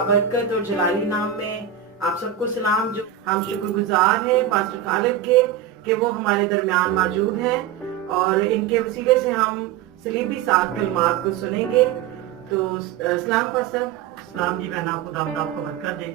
बाबरकत और जलाली नाम में आप सबको सलाम। जो हम शुक्रगुजार हैं पास्टर खालिद के कि वो हमारे दरमियान मौजूद हैं और इनके वसीले से हम सलीबी 7 कलमात को सुनेंगे। तो सलाम पास्टर। सलाम जी बहना, खुदा आपको बरकत दे।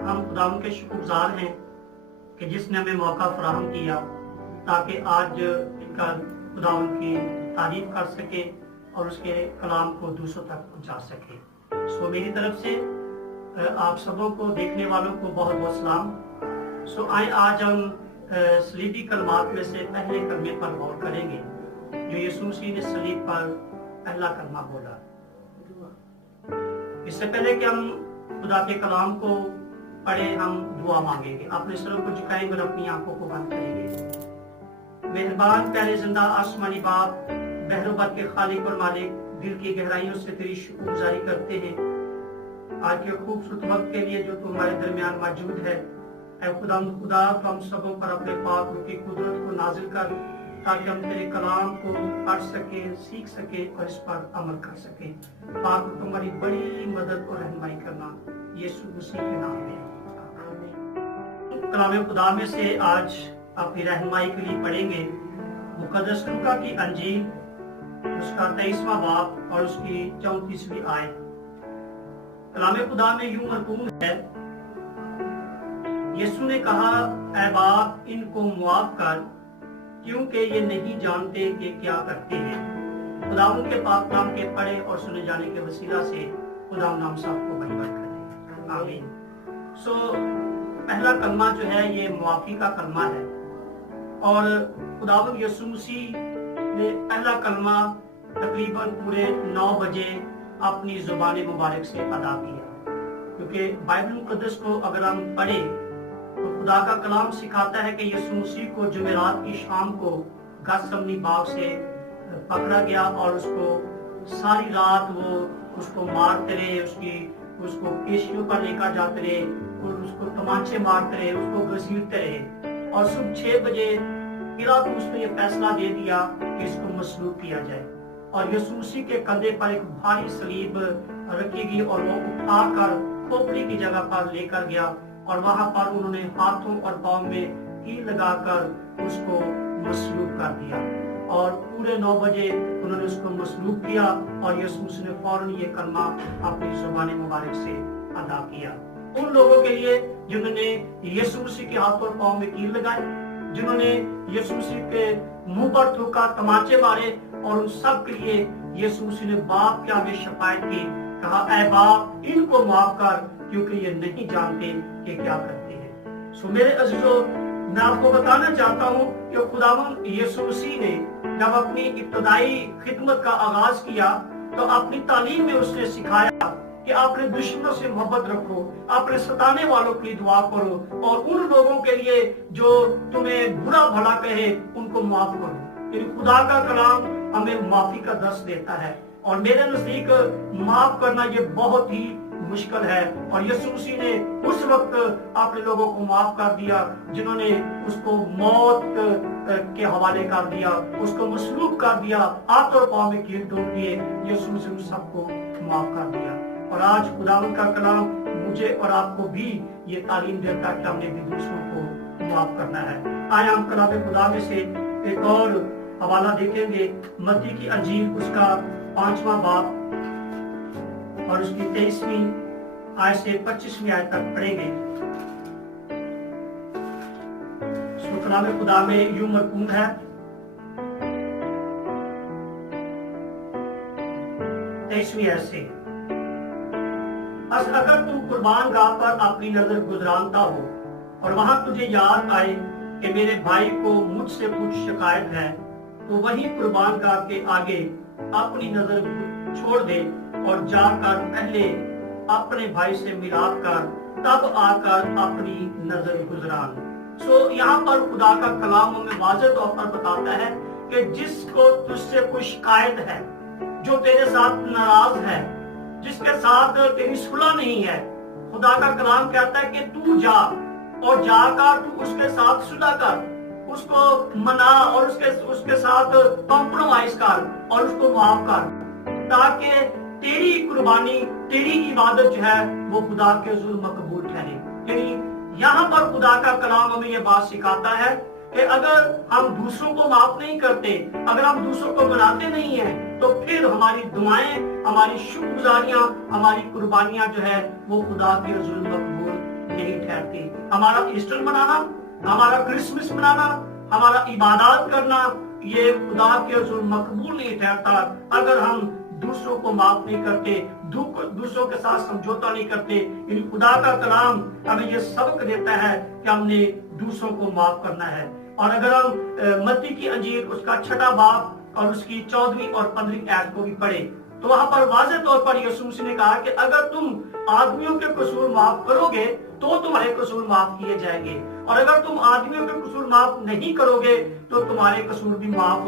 हम खुदा के शुक्रगुजार हैं कि जिसने हमें मौका फराहम किया ताकि आज इनका खुदा की तारीफ कर सके और उसके कलाम को दूसरों तक पहुंचा सके। मेरी तरफ से आप सबों को, देखने वालों को बहुत बहुत सलाम। आए आज हम सलीबी कलमात में से पहले कलमे पर गौर करेंगे जो यीशु मसीह ने सलीब पर पहला कलमा बोला। इससे पहले कि हम खुदा के कलाम को पढ़े, हम दुआ मांगेंगे। अपने सरों को झुकाएंगे और अपनी आंखों को बंद करेंगे। मेहरबान प्यारे जिंदा आसमानी बाप, बहरोबत के खालिक और मालिक, दिल की गहराइयों से तेरी शुक्रगुजारी करते हैं आज के खूबसूरत वक्त के लिए जो तू हमारे दरमियान मौजूद है। ऐ खुदा तो हम सबों पर अपने पाक रूह की कुदरत को नाजिल कर ताकि हम तेरे कलाम को पढ़ सके, सीख सके और इस पर अमल कर सके। पाक तुम्हारी बड़ी मदद और रहनुमाई करना यीशु मसीह के नाम में। कलाम खुदा में से आज अपनी रहनुमाई के लिए पढ़ेंगे मुकद्दस लूका की अंजील, उसका 23वां बाब और उसकी 34वीं आयत। कलाम खुदा में यूं मरकूम है, यीशु ने कहा, ऐ बाप इनको मुआफ कर क्योंकि ये नहीं जानते कि क्या करते हैं। खुदा के पाक नाम के पढ़े और सुने जाने के वसीला से खुदा नाम सबको बरकत करे, आमीन। पहला कलमा जो है ये मुआफी का कलमा है और खुदावंद यीशु मसीह ने पहला कलमा तकरीबन पूरे 9 बजे अपनी जुबान मुबारक से अदा किया, क्योंकि बाइबल मुकद्दस को अगर हम पढ़े तो खुदा का कलाम सिखाता है कि यीशु मसीह को जुमेरात की शाम को गतसमनी बाग से पकड़ा गया और उसको सारी रात वो उसको मारते रहे, उसको पेशियों पर लेकर जाते रहे और उसको तमाचे मारते रहे, उसको घसीटते रहे और सुबह 6 बजे पिलातुस ने यह फैसला दे दिया कि इसको मसलूब किया जाए और यीशु मसीह के कंधे पर एक भारी सलीब रखी गई और वो उठाकर खोपड़ी की जगह पर लेकर गया और वहां पर उन्होंने हाथों और पांव में कील लगाकर उसको मसलूब कर दिया और पूरे 9 बजे उन्होंने उसको मसलूब किया और यीशु मसीह ने फौरन ये कलमा अपनी जुबान मुबारक से अदा किया। उन लोगों के लिए जिन्होंने यीशु मसीह के हाथों और पांव में कील लगाए, जिन्होंने यीशु मसीह के मुंह पर थूका, तमाचे मारे, और उन सब के लिए यीशु मसीह ने बाप के आगे शफायत की, कहा, ऐ बाप इनको माफ कर क्योंकि ये नहीं जानते कि क्या करते हैं। मेरे अजीजों, मैं आपको बताना चाहता हूँ कि खुदावंद यीशु मसीह ने जब अपनी इब्तदाई खिदमत का आगाज किया तो अपनी तालीम में उसने सिखाया कि अपने दुश्मनों से मोहब्बत रखो, अपने सताने वालों के लिए दुआ करो और उन लोगों के लिए जो तुम्हें बुरा भला कहे उनको माफ करो। खुदा का कलाम हमें माफी का दर्श देता है और मेरे नजदीक माफ करना ये बहुत ही मुश्किल है और यीशु मसीह ने उस वक्त अपने लोगों को माफ कर दिया जिन्होंने उसको मौत के हवाले कर दिया, उसको मसलूब कर दिया, हाथ और पांव में कील तोड़ दिए। यीशु मसीह सबको माफ कर दिया और आज खुदावंद का कलाम मुझे और आपको भी ये तालीम देता है कि हमने भी दूसरों को माफ करना है। आए हम कलाम खुदा में से एक और हवाला देखेंगे, मत्ती की अंजील उसका 5वां बाब और उसकी 23वीं आयत से 25वीं आयत तक पढ़ेंगे। कलाम खुदा में यूं मरकूम है, 23वीं आयत से, अगर तुम कुर्बान गाह पर अपनी नजर गुजरानता हो और वहां तुझे याद आए कि मेरे भाई को मुझसे कुछ शिकायत है तो वही कुर्बान गाह के आगे अपनी नजर छोड़ दे और जाकर पहले अपने भाई से मिलाप कर तब आकर अपनी नजर गुजरान। यहाँ पर खुदा का कलाम हमें वाज़ेह तौर पर बताता है कि जिसको तुझसे कोई शिकायत है, जो तेरे साथ नाराज है, जिसके साथ तेरी सुलह नहीं है, खुदा का कलाम कहता है कि तू जा और जाकर तू उसके साथ सुलह कर, उसको मना और उसके साथ कॉम्प्रोमाइज कर और उसको माफ कर, ताकि तेरी कुर्बानी, तेरी इबादत जो है वो खुदा के हुजूर मकबूल ठहरे। यानी यहाँ पर खुदा का कलाम हमें ये बात सिखाता है कि अगर हम दूसरों को माफ नहीं करते, अगर हम दूसरों को मनाते नहीं हैं, तो फिर हमारी दुआएं, हमारी शुक्रगुजारियां, हमारी कुर्बानियां जो है वो खुदा के हुजूर मकबूल नहीं ठहरती। हमारा ईस्टर मनाना, हमारा क्रिसमस मनाना, हमारा इबादत करना, ये खुदा के हुजूर मकबूल नहीं ठहरता अगर हम दूसरों को माफ नहीं करते, दूसरों के साथ समझौता नहीं करते। यानी खुदा का कलाम हमें ये सबक देता है कि हमने दूसरों को माफ करना है। और अगर हम मत्ती की अंजीर उसका 6वां बाब और उसकी 14वीं और 15वीं आयत को भी पढ़े, तो वहां पर वाज़ेह तौर पर यीशु मसीह ने कहा कि अगर तुम आदमियों के कसूर माफ करोगे तो तुम्हारे कसूर माफ किए जाएंगे, और अगर तुम आदमियों के कसूर माफ नहीं करोगे तो तुम्हारे कसूर भी माफ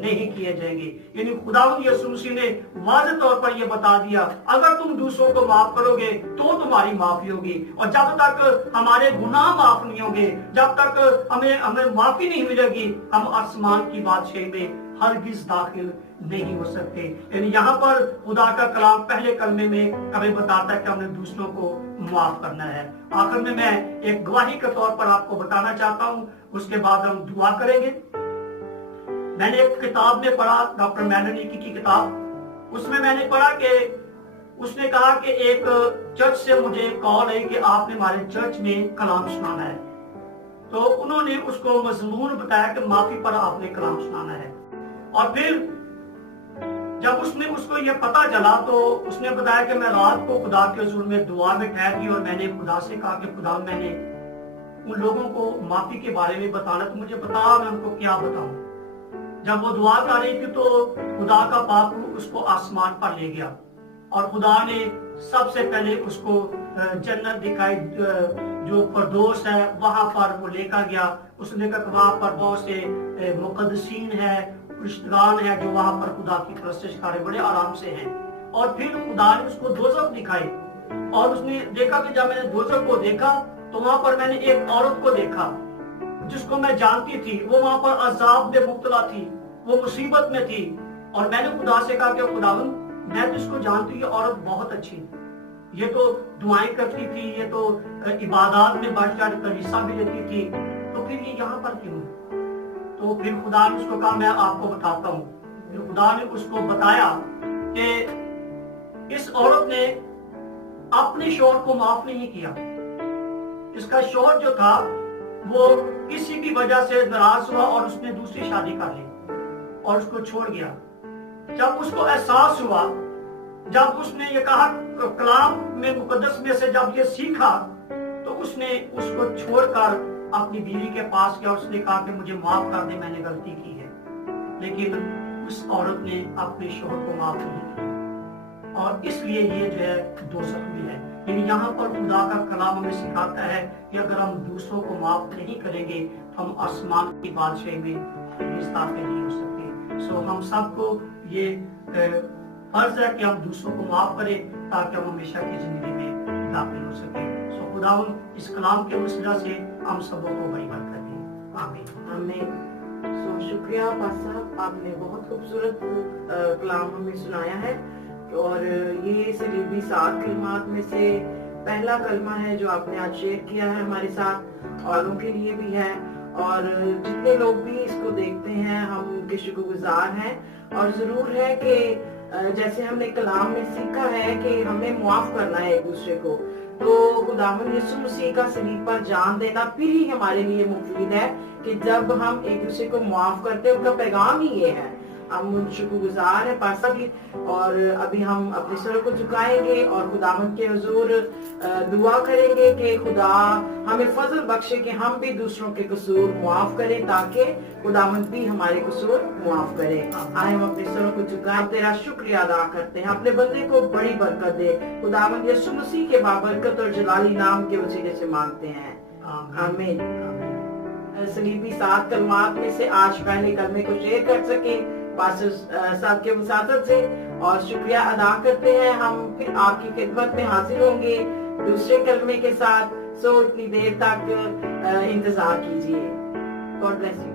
नहीं किए जाएंगे। यानी खुदावंद यीशु मसीह ने वाज़ेह तौर पर यह बता दिया, अगर तुम दूसरों को माफ करोगे तो तुम्हारी माफी होगी। और जब तक हमारे गुनाह माफ नहीं होंगे, जब तक हमें माफी नहीं मिलेगी, हम आसमान की बादशाही में हरगिज दाखिल नहीं हो सकते। यानी यहाँ पर खुदा का कलाम पहले कलमे में हमें बताता है कि हमने दूसरों को माफ करना है। आखिर में मैं एक गवाही के तौर पर आपको बताना चाहता हूँ, उसके बाद हम दुआ करेंगे। मैंने एक किताब में पढ़ा, डॉक्टर मैननिकी की किताब, उसमें मैंने पढ़ा कि उसने कहा कि एक चर्च से मुझे कॉल है कि आपने हमारे चर्च में कलाम सुनाना है। तो उन्होंने उसको मजमून बताया कि माफी पर आपने कलाम सुनाना है। और फिर जब उसको ये पता चला तो उसने बताया कि मैं रात को खुदा के हुजूर में दुआ में ठहर गई और मैंने खुदा से कहा कि खुदा, मैंने उन लोगों को माफी के बारे में बताना, तो मुझे बता मैं उनको क्या बताऊं। जब वो दुआ कर रही थी तो खुदा का पाक रूह उसको आसमान पर ले गया और खुदा ने सबसे पहले उसको जन्नत दिखाई, जो फरदौस है वहां पर वो लेकर गया। उसने कहा वहां पर बहुत से मुकद्दसीन है, रिश्तेदार है जो वहां पर खुदा की परस्तिश कर रहे, बड़े आराम से हैं। और फिर खुदा ने उसको दोज़ख दिखाई और उसने देखा कि जब मैंने दोज़ख को देखा तो वहां पर मैंने एक औरत को देखा जिसको मैं जानती थी। वो वहां पर अजाब में मुब्तला थी, वो मुसीबत में थी। और मैंने खुदा से कहा कि खुदावंद, मैं तो इसको जानती हूँ, ये औरत बहुत अच्छी थी, ये तो दुआएं करती थी, ये तो इबादत में बढ़ चढ़ कर हिस्सा भी लेती थी, तो फिर ये यहाँ पर क्यों? तो फिर खुदा ने उसको कहा मैं आपको बताता हूँ। फिर खुदा ने उसको बताया कि इस औरत ने अपने शौहर को माफ नहीं किया। इसका शौहर जो था वो किसी भी वजह से नाराज हुआ और उसने दूसरी शादी कर ली और उसको छोड़ गया। जब उसको एहसास हुआ, जब उसने ये कहा कलाम में मुकद्दस में से जब ये सीखा, तो उसने उसको छोड़कर अपनी बीवी के पास गया। उसने कहा कि मुझे माफ कर दे, मैंने गलती की है। लेकिन उस औरत ने अपने शौहर को माफ नहीं किया और इसलिए ये जो है दोज़ख में है। लेकिन यहाँ पर खुदा का कलाम हमें सिखाता है कि अगर हम दूसरों को माफ नहीं करेंगे तो हम आसमान की बादशाही में दाखिल नहीं हो सकते। सो हम सबको ये फर्ज है कि हम दूसरों को माफ करें ताकि हम हमेशा की जिंदगी में दाखिल हो सके। सो खुदावंद इस कलाम के वसीला से हम सबों को बड़ी बरकत दे। आमीन आमीन। सो शुक्रिया पास्टर साहब, आपने बहुत खूबसूरत कलाम हमें सुनाया है। और ये सलीबी 7 कलमात में से पहला कलमा है जो आपने आज शेयर किया है हमारे साथ, औरों के लिए भी है। और जितने लोग भी इसको देखते हैं हम उनके शुक्रगुजार हैं। और जरूर है कि जैसे हमने कलाम में सीखा है कि हमें माफ करना है एक दूसरे को, तो खुदावंद यीशु मसीह का सलीब पर जान देना फिर ही हमारे लिए मुफीद है कि जब हम एक दूसरे को माफ करते हैं। उनका पैगाम ही ये है। हम शुक्रगुजार है पास्टर की। और अभी हम अपने सर को झुकाएंगे और खुदावंद के हुजूर दुआ करेंगे कि खुदा हमें फजल बख्शे कि हम भी दूसरों के कसूर माफ करें ताकि खुदावंद भी हमारे कसूर माफ करे। आए हम अपने सरों को झुकाएं, तेरा शुक्रिया अदा करते हैं, अपने बंदे को बड़ी बरकत दे। खुदावंद यीशु मसीह के बाबरकत और जलाली नाम के वसीले से मांगते हैं, आमीन। सलीबी 7 कलमात में से आज पहले कलमे को शेयर कर सके पास्टर साहब के मुसाफत से, और शुक्रिया अदा करते हैं। हम फिर आपकी खिदमत में हाजिर होंगे दूसरे कलमे के साथ। सो इतनी देर तक इंतजार कीजिए। God bless you.